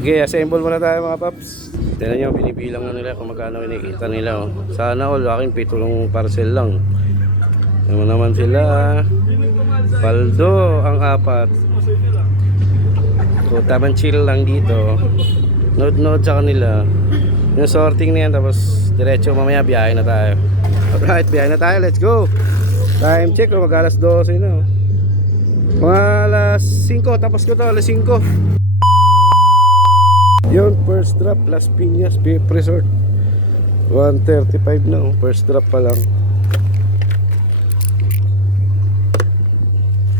Okay, assemble muna tayo mga paps. Tignan nyo, binibilang na nila kung magkano kinikita nila. Oh. Sana all, aking pitulong parcel lang. Naman sila. Paldo ang apat. So, tamang chill lang dito. Note sa kanila. Yung sorting na yan, tapos diretso mamaya biyahe na tayo. Alright, biyahe na tayo, let's go. Time check, mag alas 12 na. Mga alas 5, tapos ko to, alas 5. Yun, first drop, Las Piñas Beach Resort. 1:35 na, first drop pa lang.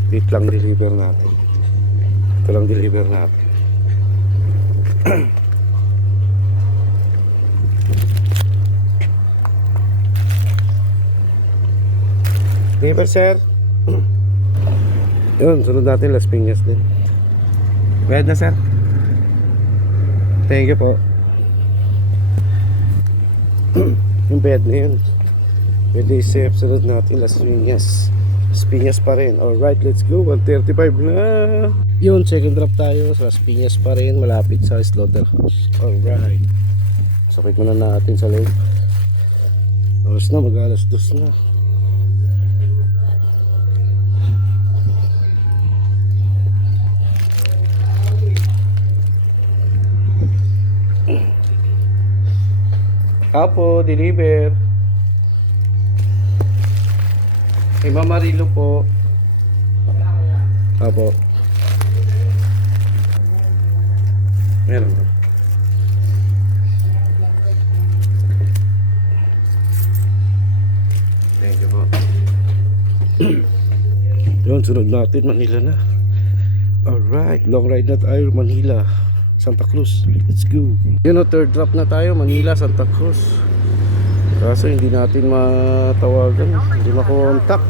Dito lang deliver natin. Ito lang deliver natin. Deliver, sir. Yun, sunod natin Las Piñas din. Bayad na, sir. Thank you po. Yung bed na yun. Pwede safe. Sunod natin Las Piñas. Las Piñas pa rin. Alright, let's go. 1:35 na. Yun, second drop tayo. Sa Las Piñas pa rin. Malapit sa slaughterhouse. Alright. Sakit muna natin sa loob. Oras na, mag-alas 2 na. Apo, deliver. Kay Mama Rilo po. Apo. Meron ba? Thank you po. Yun, sunod natin Manila na. Alright, long ride na tayo Manila Santa Cruz, let's go. Yun o, third drop na tayo, Manila, Santa Cruz. Kaso hindi natin matawagan, hindi makontak.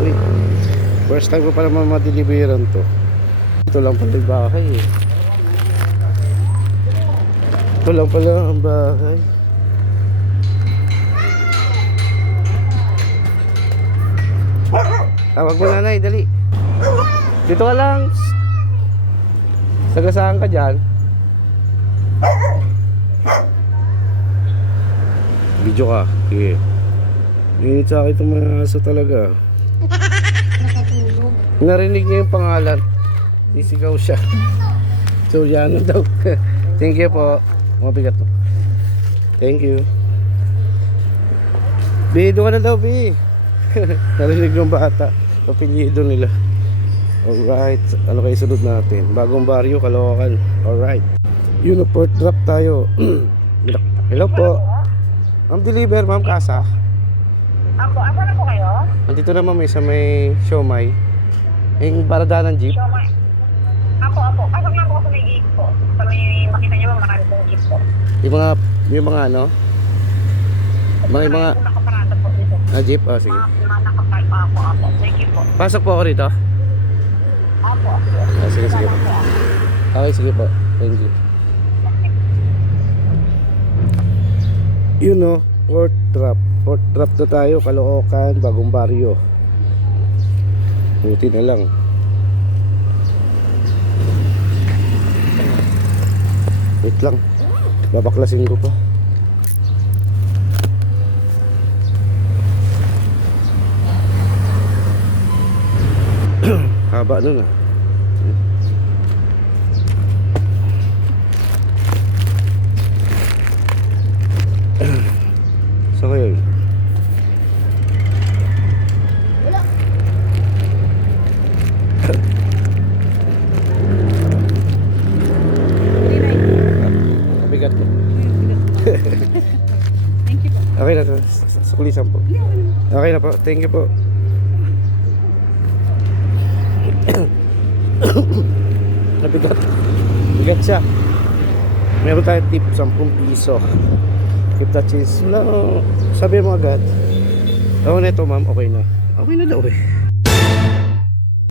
Wait. First time ko pa naman madeliveran to. Ito lang pala yung bahay eh. Ito lang pala ang bahay. Tawag mo nanay, dali. Dito ka lang. Sagasaan ka dyan. Video ka. Sige. Init sa akin itong mga aso talaga. Narinig niya yung pangalan. Sisigaw siya. So yan daw. Thank you po. Mabigat po. Thank you. B, doon ka na daw B. Narinig yung bata. Apelyido nila. Alright, ano kayo sunod natin? Bagong baryo, Caloocan. Alright. Yun o, port drop tayo. Hello po. Ma'am, deliver, ma'am, kasa. Ako, asa na po kayo? Nandito naman may sa may siomay. Yung parada ng jeep. Siomay. Ako. Pasok na po sa may gate po. Sa may makita niyo ba marami pong jeep po. Yung mga ano? Mga Nakaparada po dito. jeep? Oh, sige. Mga nakapark pa ako. Thank you po. Pasok po ako rito. Ako. Sige po. Okay, sige po. Thank you. Yun o, port drop na tayo, Caloocan, bagong baryo. Buti na lang. Wait lang, babaklasin ko pa. Haba nun ah. So ngayon mabigat po. Thank you po. Okay na to, sa kulisan po. Okay na po, thank you po. Nabigat. Bigat siya. Meron tayo tip 10 piso. Keep that cheese. No, sabi mo agad. Oh, neto ma'am, okay na. Okay na daw eh.